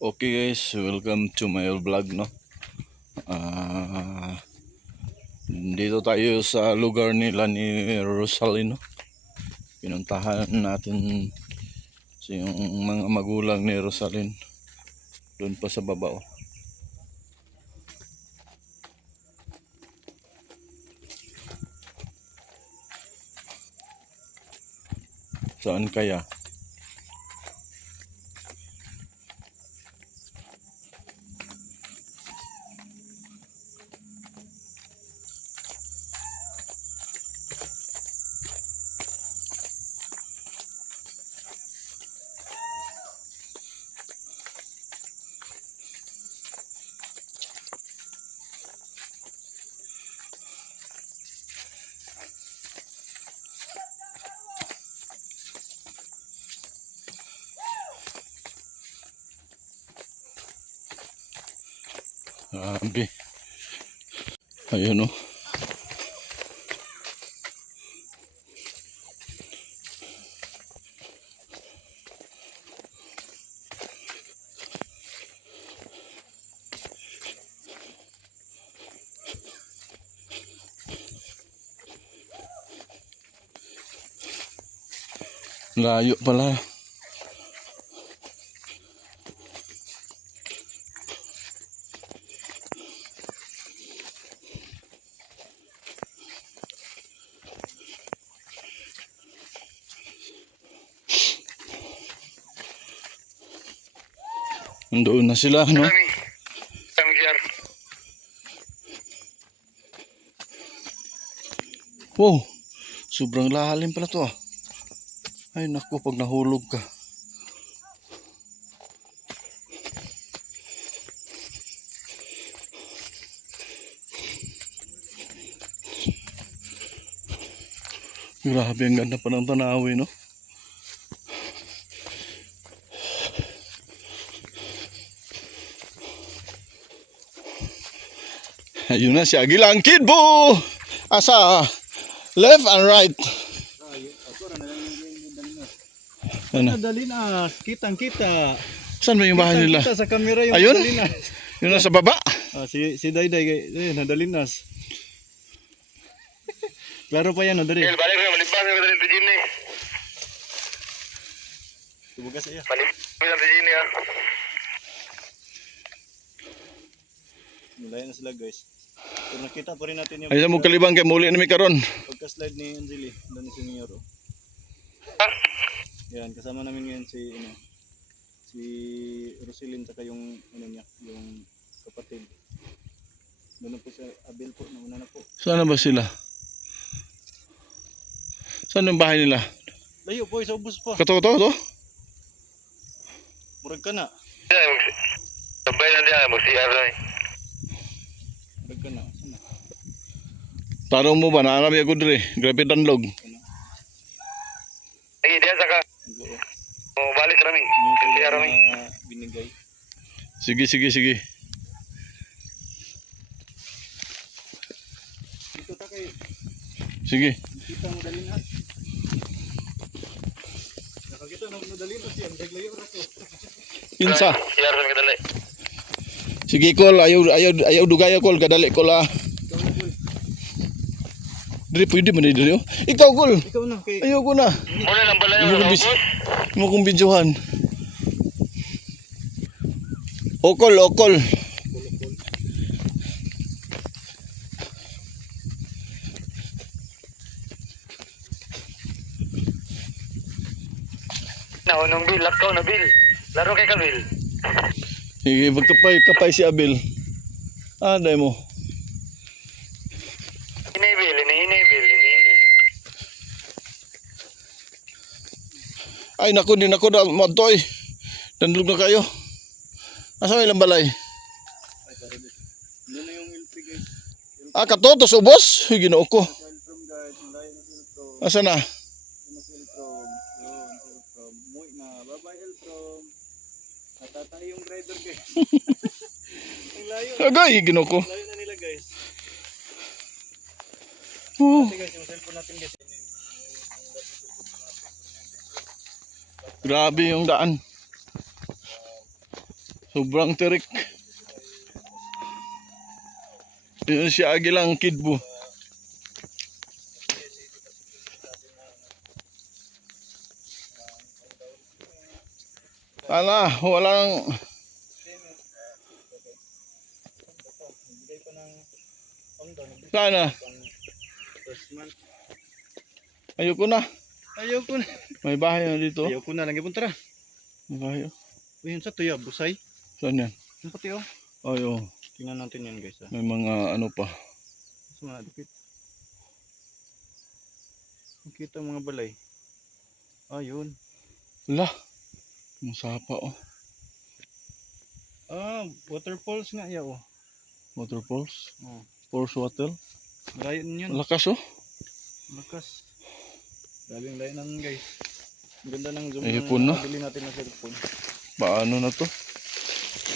Okay guys, welcome to my vlog no. Ah, dito tayo sa lugar nila ni Rosalino. Pinuntahan natin yung mga magulang ni Rosalyn doon pa sa baba. Saan kaya? Grabe. Ayun oh. Layo pala. Doon na sila, no? Wow, sobrang lalim pala to ah. Ay naku, pag nahulog ka. Grabe, ang ganda pa ng tanawin, no? Ayun na si Agilang Kidbo! Asa? Left and right. Ano? Dalinas, kitang-kita. Saan ba yung bahay nila? Kita sa camera yung ayun? Dalinas. Yun na sa baba? Si Dayday, ayun, Dalinas. Klaro pa yan, Dari. Balik na, malibas na dali din ni. Tubugas iya. Balik na din ni ah. Mulay na sila, guys. Kung nakita pa rin natin yung Ay, sa mong kalibang kay muli na may karon. pagka-slide ni Angeli, doon ni Senior. Yan, kasama namin ngayon si Rosalyn saka yung niya, yung kapatid. Doon po sa Abel po, nauna na po. Saan na ba sila? Saan yung bahay nila? Layo po, sa ubos pa. Kato-kato to? Murag ka na. Sabay na diyan, mag-CR na eh. Murag ka na. Sana. Tarong mo ba? Naarami ako dire. Grabe tanlog. Ay, diyan saka. Balik kami. CR kami. Binigay. Sige. Dito ta kay. Sige. Kita mo Dalinas. Nakakita na mo Dalinas yan. Daglayo ra ko. Insa. CR kami kadali. Sige kol, ayaw dugay kol, kadali kol ah. Ikaw na, Kul. Dire pwede man dire. Ikaw kol. Ikaw na kay. Ayaw ko na. Muna lang pala Mo yung kong boss. mo kong videohan. Okol. Naunong Bill, lakaw na Bill. Laro kay Kabil. Sige, kapay si Abel. Day mo. Ini-Bill. Ay naku, din ako na madtoy. Dandog na kayo. Asa may lambalay? Ay, para dito. Doon na yung LP, guys. Katotos ubos. Ginoo ko. Eltrom, guys. Layo na si Eltrom. Asa na? Yun na si Eltrom. Yun, Eltrom. Muy na. Bye-bye, Eltrom. Natatay yung driver, guys. Ang layo. Agay, ginoo ko. Layo na nila, guys. Kasi guys, yung cellphone natin, guys. Grabe yung daan. Sobrang tirik. Yun siya agilang kidbo. Sana walang Bigay ko ng pangdaw. sana. First month. Ayoko na. Ayoko na. May bahay na dito. Ayoko na lang gipon tara. May bahay. Uy, yun sa tuya, busay. Saan yan? Yung pati oh. Ayo, Tingnan natin yan guys. may mga ano pa. Sa mga dikit. Makita ang mga balay. Ayun. Wala. Masapa oh. Waterfalls nga ya oh. Waterfalls. Oh. Force water. Malayo yun. Malakas oh. Lakas. Grabing layo nan guys. Ang ganda ng zoom Ay, ipon na. nabili natin na cellphone. Paano na to?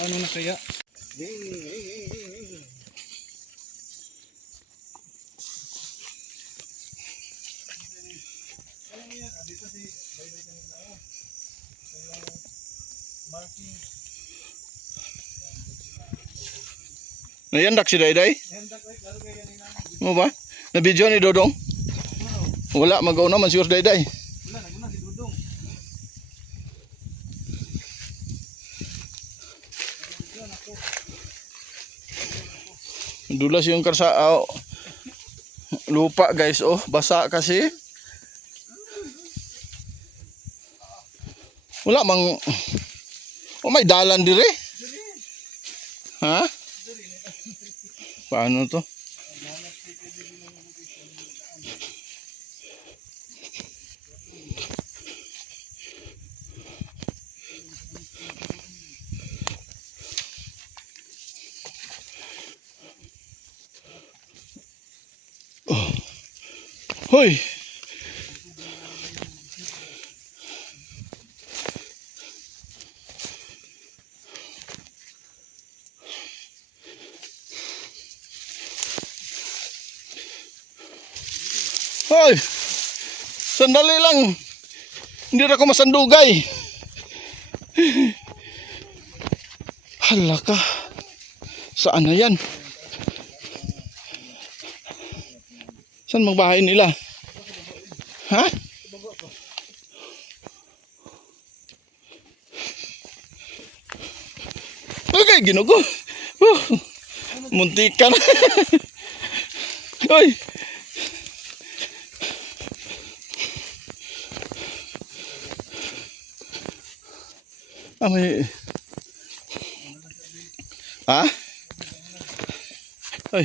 Ano na kaya? Nayandak si Dayday? Mo ba? Na video ni Dodong? Wala, magaw naman siguro Dayday. Wala, naguna si Dudong. Dulas yung karsa lupa guys oh, basa kasi. Wala mang may dalan dire. Ha? Paano to? Oh. Hoy. Hoy. Sandali lang. Hindi na ako masandugay. Hala ka. Saan na yan? Saan magbahay nila? Ha? Okay, ginugo. Muntikan. Hoy. May... Ha? Ay.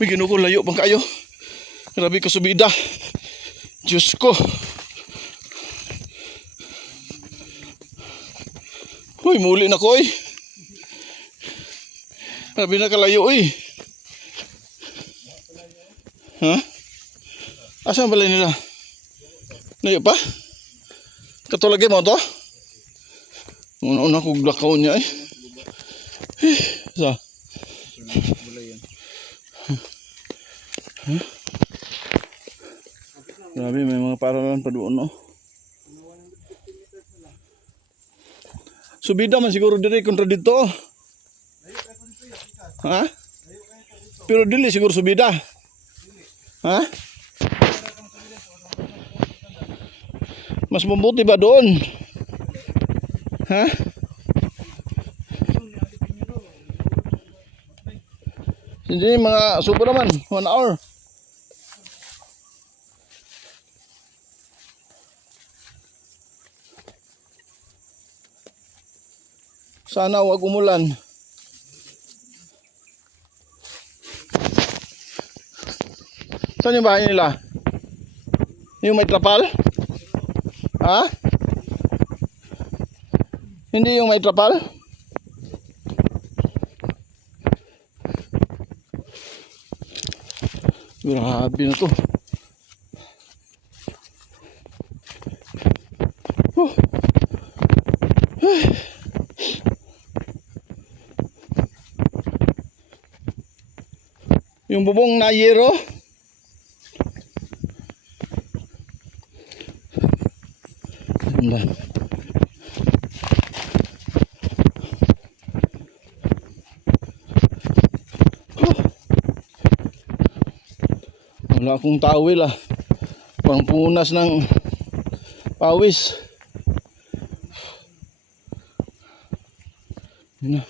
May ginuko, layo bang kayo? Grabe ko subida. Diyos ko. Uy, muli na ko eh. Grabe na kalayo eh. Ha? Asan balay nila? Layo pa? Katulagay mo to? Una-una kong lakaw niya eh. Sa? Huh? Grabe, may mga paralan pa doon, no? Subida man siguro diri kontra dito. Ha? Pero dili siguro subida. Ha? Mas mabuti ba doon? Ha? Hindi mga sobra man, 1 hour. Sana wag umulan. Saan yung bahay nila? Yung may trapal? Ha? Hindi yung may trapal? Grabe na to. Yung bubong na yero. Wala akong towel ah. Pangpunas ng pawis. Yun na.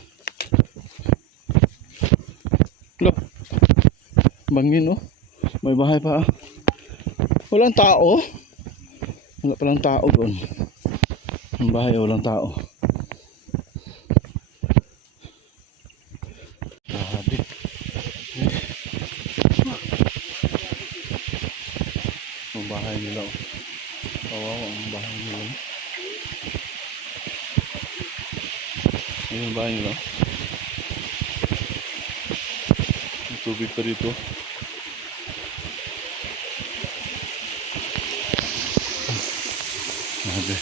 Look. Bangin oh. May bahay pa ah. Walang tao. Wala palang tao doon. Ang bahay walang tao. Grabe. Ang bahay nila oh. Kawawa ang bahay nila. Ayun ang bahay nila. May tubig pa dito. Grabe.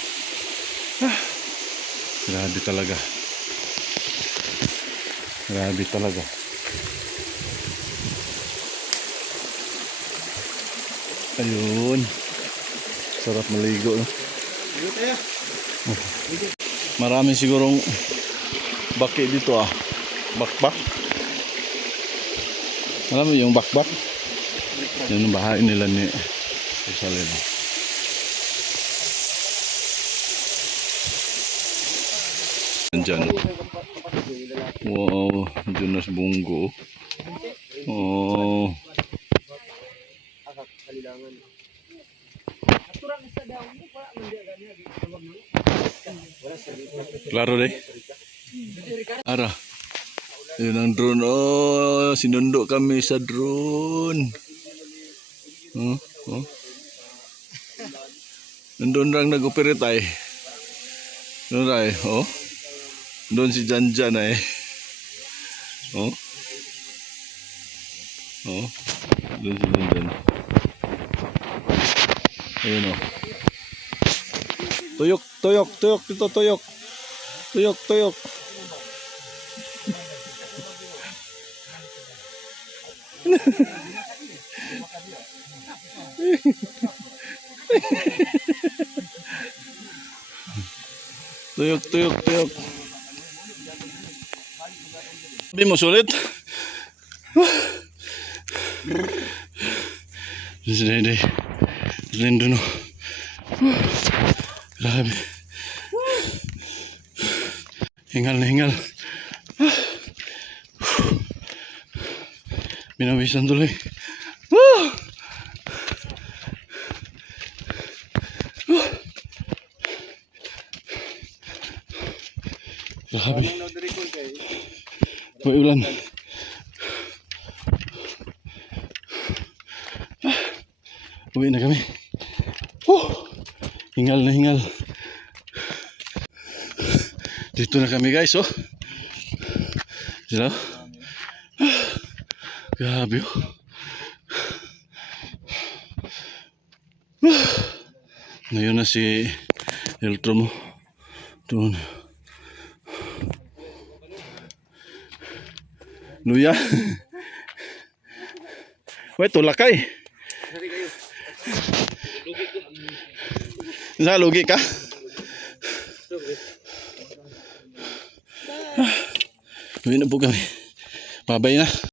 Grabe talaga. Grabe talaga. Ayun. Sarap maligo, no? Marami sigurong baki dito ah. Bakbak. Alam mo yung bakbak? Yan ang bahay nila ni Rosalyn. Diyan. Wow, diyan na si Bungo. Oh. Klaro deh. Ara. Yun ang drone. Oh, sinundok kami sa drone. Oh, oh. Nandun lang nag-operate ay. Doon ay, oh. Doon si Janjan ay. Oh. Oh. Doon si Janjan. Ayun oh. Tuyok, tuyok, tuyok dito, tuyok. Tuyok, tuyok. Tuyok, tuyok, tuyok. Sabi mo sulit? Hindi. Lindo no. Grabe. Hingal na hingal. Binawisan tuloy. Grabe. May ulan. Uwi na kami. Hingal na hingal. Dito na kami guys, oh. Sila. Grabe, oh. Ngayon na si Eltro mo. Doon. Luya. Wait, tulakay. Sa lugi ka? Uwi na po kami. Babay na.